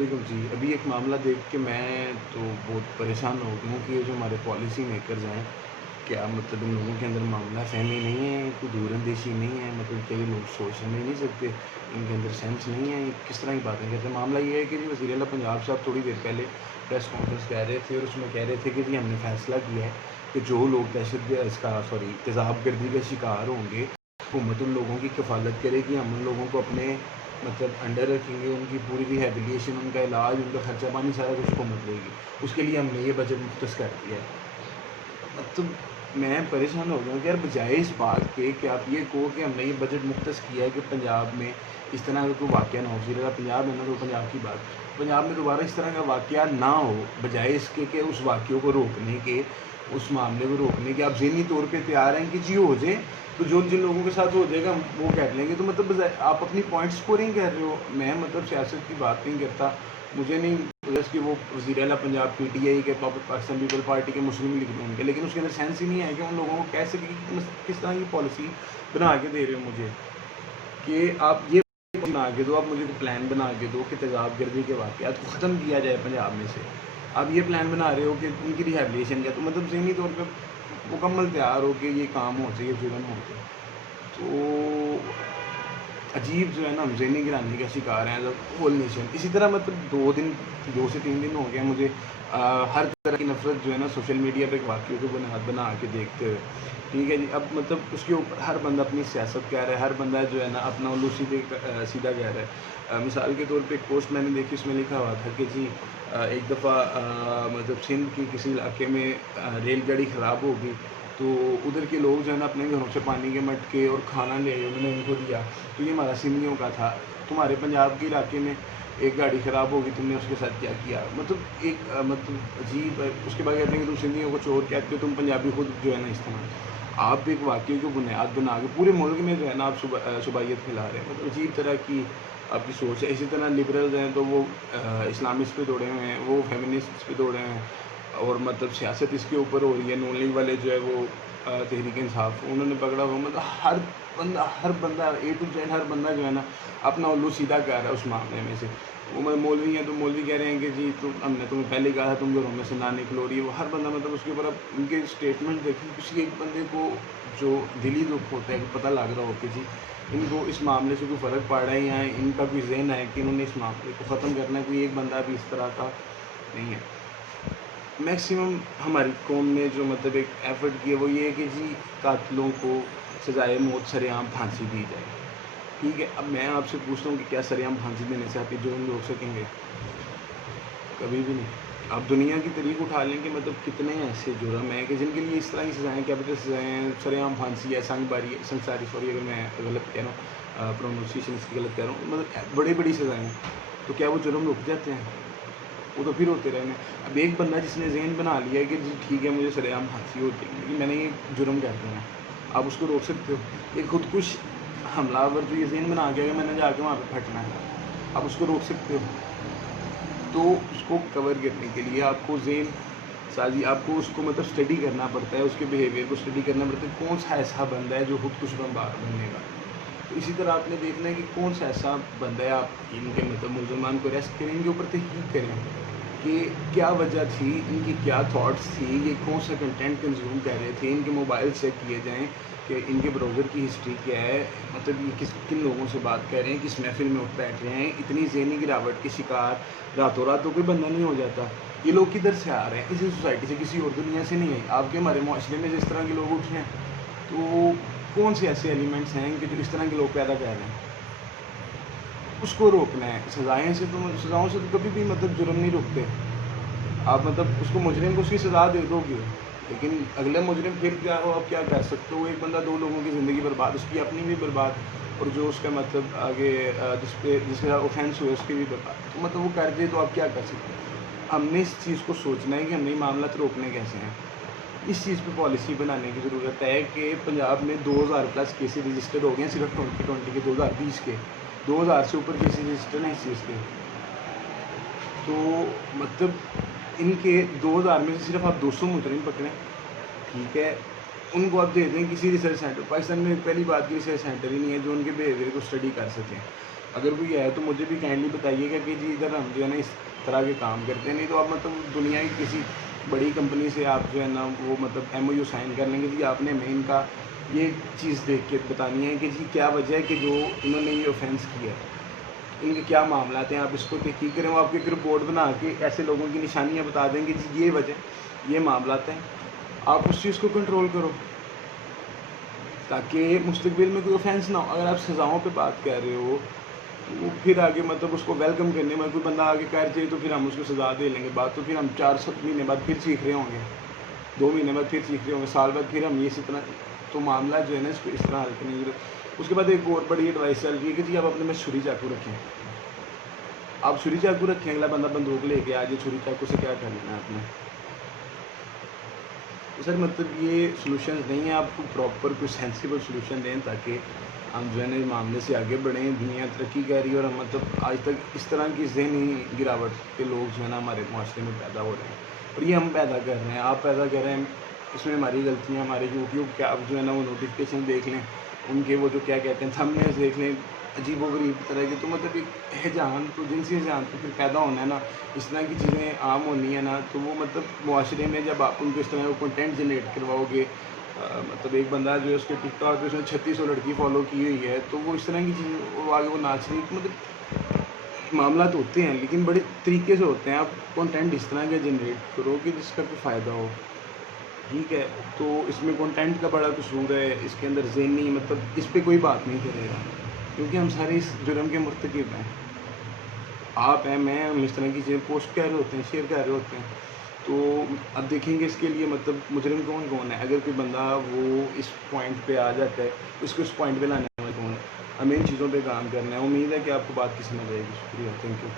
बिल्कुल जी, अभी एक मामला देख के मैं तो बहुत परेशान हो गया हूँ कि ये जो हमारे पॉलिसी मेकर्स हैं, क्या मतलब इन लोगों के अंदर मामला फ़हमी नहीं है, कोई दूरअंदेशी नहीं है, मतलब क्या ये लोग सोच समझ नहीं सकते, इनके अंदर सेंस नहीं है, ये किस तरह की बातें करते हैं। मामला ये है कि जी वज़ीर आला पंजाब साहब थोड़ी देर पहले प्रेस कॉन्फ्रेंस कह रहे थे और उसमें कह रहे थे कि जी हमने फ़ैसला किया है कि जो लोग तेज़ाब गर्दी का शिकार होंगे, हुकूमत उन लोगों की कफ़ालत करेगी, हम उन लोगों को अपने मतलब अंडर रखेंगे, उनकी पूरी रिहैबिलिटेशन, उनका इलाज, उनका खर्चा पानी सारा कुछ हुकूमत लेगी। उसके लिए हमने ये बजट मुख्तस कर दिया है। मतलब मैं परेशान हो गया हूँ कि यार बजाए इस बात के कि आप ये कहो कि हमने ये बजट मुख्तस किया है कि पंजाब में इस तरह का कोई वाक़या ना हो। ज़ीरा पंजाब है ना, तो पंजाब की बात, पंजाब में दोबारा इस तरह का वाक़या ना हो, बजाए इसके कि उस वाक़ये को रोकने के, उस मामले को रोकने के आप ज़हनी तौर पे तैयार हैं कि जी हो जाए, तो जो जिन लोगों के साथ हो जाएगा हम वो कर लेंगे। तो मतलब बजाए आप अपनी पॉइंट स्कोरिंग कर रहे हो। मैं मतलब सियासत की बात नहीं करता, मुझे नहीं जैसे कि वो वज़ीर आला पंजाब पीटीआई के पाकिस्तान पीपल पार्टी के मुस्लिम लीग नून के, लेकिन उसके अंदर सेंस ही नहीं है कि उन लोगों को कह सके कि किस तरह की पॉलिसी बना के दे रहे हो मुझे, कि आप ये बना के दो, आप मुझे प्लान बना के दो कि तेज़ाब गर्दी के वाक़यात को ख़त्म किया जाए पंजाब में से। आप ये प्लान बना रहे हो कि उनकी रिहैबिलिटेशन का, तो मतलब ज़हनी तौर पे मुकम्मल तैयार हो कि ये काम हो जाए, ये जुर्म हो जाए। तो अजीब जो है ना, हम ज़हनी गिरानी का शिकार हैं एज़ अ होल नेशन। इसी तरह मतलब 2 से 3 दिन हो गए मुझे हर तरह की नफ़रत जो है ना सोशल मीडिया पे वाक़ियों को बना के देखते हुए। ठीक है जी, अब मतलब उसके ऊपर हर बंदा अपनी सियासत कह रहा है, हर बंदा जो है ना अपना उल्लू सीधा कह रहा है। मिसाल के तौर पे एक पोस्ट मैंने देखी, उसमें लिखा हुआ था कि जी एक दफ़ा मतलब सिंध के किसी इलाके में रेलगाड़ी ख़राब हो गई, तो उधर के लोग जो है ना अपने घरों से पानी के मटके और खाना ले आए, उन्होंने उनको दिया। तो ये हमारा सिंधियों का था। तुम्हारे पंजाब के इलाके में एक गाड़ी ख़राब होगी, तुमने उसके साथ क्या किया? मतलब एक मतलब अजीब है। उसके बाद कहते हैं कि तुम सिंधियों को चोर कहते हो, तुम पंजाबी खुद जो है ना इस तरह। आप एक वाक़ये को बुनियाद बना के पूरे मुल्क में जो है ना आप सुबाहियत फैला रहे हैं। मतलब अजीब तरह की आपकी सोच है। इसी तरह लिबरल्स हैं तो वो इस्लामिस्ट पे दौड़े हुए हैं, वो फेमिनिस्ट पे दौड़े हैं, और मतलब सियासत इसके ऊपर हो रही है। नून लीग वाले जो है वो तहरीक इंसाफ उन्होंने पकड़ा हुआ, मतलब हर बंदा ए टू जेड हर बंदा जो है ना अपना उल्लू सीधा कर रहा है उस मामले में से। वो मौलवी हैं तो मौलवी कह रहे हैं कि जी हमने तुम्हें पहले कहा था तुम घरों में से ना निकलो, और ये वो हर बंदा मतलब उसके ऊपर। अब उनके स्टेटमेंट देखें, किसी एक बंदे को जो दिली दुख होता है कि पता लग रहा हो कि जी इनको इस मामले से कोई फ़र्क पड़ रहा है या इनका कोई ज़हन है कि इन्होंने इस मामले को ख़त्म करना है, कोई एक बंदा भी इस तरह का नहीं है। मैक्सिमम हमारी कौम ने जो मतलब एक एफ़र्ट किया वो ये है कि जी कातिलों को सज़ाए मौत सरेआम फांसी दी जाए। ठीक है, अब मैं आपसे पूछता हूँ कि क्या सरेआम फांसी देने से आप ये जुर्म रोक सकेंगे? कभी भी नहीं। आप दुनिया की तारीख उठा लें कि मतलब कितने ऐसे जुर्म हैं कि जिनके लिए इस तरह की सज़ाएँ, कैपिटल सज़ाएँ, सरेआम फांसी है, संगसारी, सॉरी अगर मैं गलत कह रहा हूँ, प्रोनाउंसिएशन इसकी गलत कह रहा हूँ, मतलब बड़ी-बड़ी सज़ाएँ हैं। तो क्या वो जुर्म रुक जाते हैं? वो तो फिर होते रहेंगे। अब एक बंदा जिसने ज़हन बना लिया है कि जी ठीक है मुझे सरेआम फांसी होती है कि मैंने ये जुर्म कर दिया है, आप उसको रोक सकते हो? एक खुदकुश हमलावर जो ये ज़हन बना गया कि मैंने जाके वहाँ पे फटना है, आप उसको रोक सकते हो? तो उसको कवर करने के लिए आपको ज़हन साज़ी, आपको उसको मतलब स्टडी करना पड़ता है, उसके बिहेवियर को स्टडी करना पड़ता है, कौन-सा ऐसा बंदा है जो खुदकुश बमबार बनेगा। तो इसी तरह आपने देखना है कि कौन-सा ऐसा बंदा है, आप इनके मतलब मुसलमान को अरेस्ट करें, इनके ऊपर तहकीक करें कि क्या वजह थी, इनकी क्या थॉट्स थी, ये कौन-सा कंटेंट कंज़्यूम कर रहे थे, इनके मोबाइल चेक किए जाएँ कि इनके ब्राउज़र की हिस्ट्री क्या है, मतलब ये किन लोगों से बात कर रहे हैं, किस महफ़िल में उठ बैठ रहे हैं। इतनी ज़हनी गिरावट के शिकार रातों रात तो कोई बंदा नहीं हो जाता। ये लोग किधर से आ रहे हैं? इसी सोसाइटी से, किसी और दुनिया से नहीं है। आपके हमारे मुआशरे में जिस तरह के लोग उठे हैं, तो कौन से ऐसे एलिमेंट्स हैं कि जो इस तरह के लोग पैदा कर रहे हैं? उसको रोकना है। सज़ाओं से तो कभी भी मतलब जुर्म नहीं रुकते। आप मतलब उसको मुजरिम को उसकी सज़ा दे दोगे, लेकिन अगले मुजरिम फिर क्या हो, आप क्या कर सकते हो? एक बंदा 2 लोगों की ज़िंदगी बर्बाद, उसकी अपनी भी बर्बाद, और जो उसका मतलब आगे जिसके साथ ऑफेंस हुए उसकी भी बर्बाद। तो मतलब वो कर दे तो आप क्या कर सकते हैं? हमने इस चीज़ को सोचना है कि हमने ये मामला रोकने कैसे हैं। इस चीज़ पे पॉलिसी बनाने की ज़रूरत है कि पंजाब में 2000 प्लस केसेस रजिस्टर्ड हो गए हैं सिर्फ 2020 के, 2020 के। 2000 से ऊपर केसेस रजिस्टर्ड हैं इस चीज़ के। तो मतलब इनके 2000 में से सिर्फ आप 200 मुजरिम पकड़ें, ठीक है? उनको आप दे दें किसी रिसर्च सेंटर। पाकिस्तान में पहली बात की रिसर्च सेंटर ही नहीं है जो उनके बिहेवियर को स्टडी कर सकें। اگر کوئی ہے تو مجھے بھی کائنڈلی بتائیے گا کہ جی ادھر ہم جو ہے نا اس طرح کے کام کرتے ہیں، نہیں تو آپ مطلب دنیا کی کسی بڑی کمپنی سے آپ جو ہے نا وہ مطلب ایم او یو سائن کر لیں گے، جی آپ نے ہمیں ان کا یہ چیز دیکھ کے بتانی ہے کہ جی کیا وجہ ہے کہ جو انہوں نے یہ اوفینس کیا ہے، ان کے کیا معاملات ہیں، آپ اس کو تحقیق کریں، وہ آپ کو ایک رپورٹ بنا کے ایسے لوگوں کی نشانیاں بتا دیں گے جی یہ وجہ یہ معاملات ہیں، آپ اس چیز کو کنٹرول کرو تاکہ مستقبل میں کوئی اوفینس نہ ہو۔ اگر آپ سزاؤں پہ بات کر رہے ہو تو وہ پھر آگے مطلب اس کو ویلکم کرنے میں کوئی بندہ آگے کر چاہیے تو پھر ہم اس کو سزا دے لیں گے، بات تو پھر ہم 4 مہینے بعد پھر سیکھ رہے ہوں گے، 2 مہینے بعد پھر سیکھ رہے ہوں گے، سال بعد پھر ہم یہ اسی طرح، تو معاملہ جو ہے نا اس کو اس طرح حل کرنے کی ضرورت۔ اس کے بعد ایک اور بڑی ایڈوائس چل رہی ہے کہ جی آپ اپنے میں چھری چاقو رکھیں، آپ چھری چاقو رکھیں، اگلا بندہ بندوق لے کے آج چھری چاقو سے کیا کر لینا ہے آپ نے؟ تو سر مطلب یہ سلوشنز نہیں ہیں، آپ کو پراپر کوئی سینسیبل سلوشن دیں تاکہ ہم جو ہے نا اس معاملے سے آگے بڑھیں، دنیا ترقی کر رہی ہے اور ہم مطلب آج تک اس طرح کی ذہنی گراوٹ کے لوگ جو ہے نا ہمارے معاشرے میں پیدا ہو رہے ہیں، اور یہ ہم پیدا کر رہے ہیں، آپ پیدا کر رہے ہیں، اس میں ہماری غلطیاں، ہمارے یوٹیوب کے آپ جو ہے نا وہ نوٹیفکیشن دیکھ لیں، ان کے وہ جو کیا کہتے ہیں تھمبنیلز دیکھ لیں عجیب و غریب طرح کے، تو مطلب ایک ہجان تو جنسی ہجان تو پھر پیدا ہونا ہے نا، اس طرح کی چیزیں عام ہونی ہے نا، تو وہ مطلب معاشرے میں جب آپ ان کو اس طرح کا کنٹینٹ جنریٹ کرواؤ گے، مطلب ایک بندہ جو ہے اس کے ٹک ٹاک پہ اس نے 3600 لڑکی فالو کی ہوئی ہے، تو وہ اس طرح کی چیز وہ آگے وہ ناچ رہی، مطلب معاملات ہوتے ہیں لیکن بڑے طریقے سے ہوتے ہیں، آپ کنٹینٹ اس طرح کا جنریٹ کرو کہ جس کا کوئی فائدہ ہو، ٹھیک ہے؟ تو اس میں کنٹینٹ کا بڑا قصور ہے، اس کے اندر ذہنی مطلب اس پہ کوئی بات نہیں کرے گا کیونکہ ہم سارے اس جرم کے مرتکب ہیں، آپ ہیں، میں، ہم اس طرح کی چیزیں پوسٹ کر رہے ہوتے ہیں، شیئر کر رہے ہوتے ہیں، تو اب دیکھیں گے اس کے لیے مطلب مجرم کون کون ہے، اگر کوئی بندہ وہ اس پوائنٹ پہ آ جاتا ہے اس کو اس پوائنٹ پہ لانے والا کون ہے، ہمیں ان چیزوں پہ کام کرنا ہے۔ امید ہے کہ آپ کو بات کی سمجھ آئے گی، شکریہ، تھینک یو۔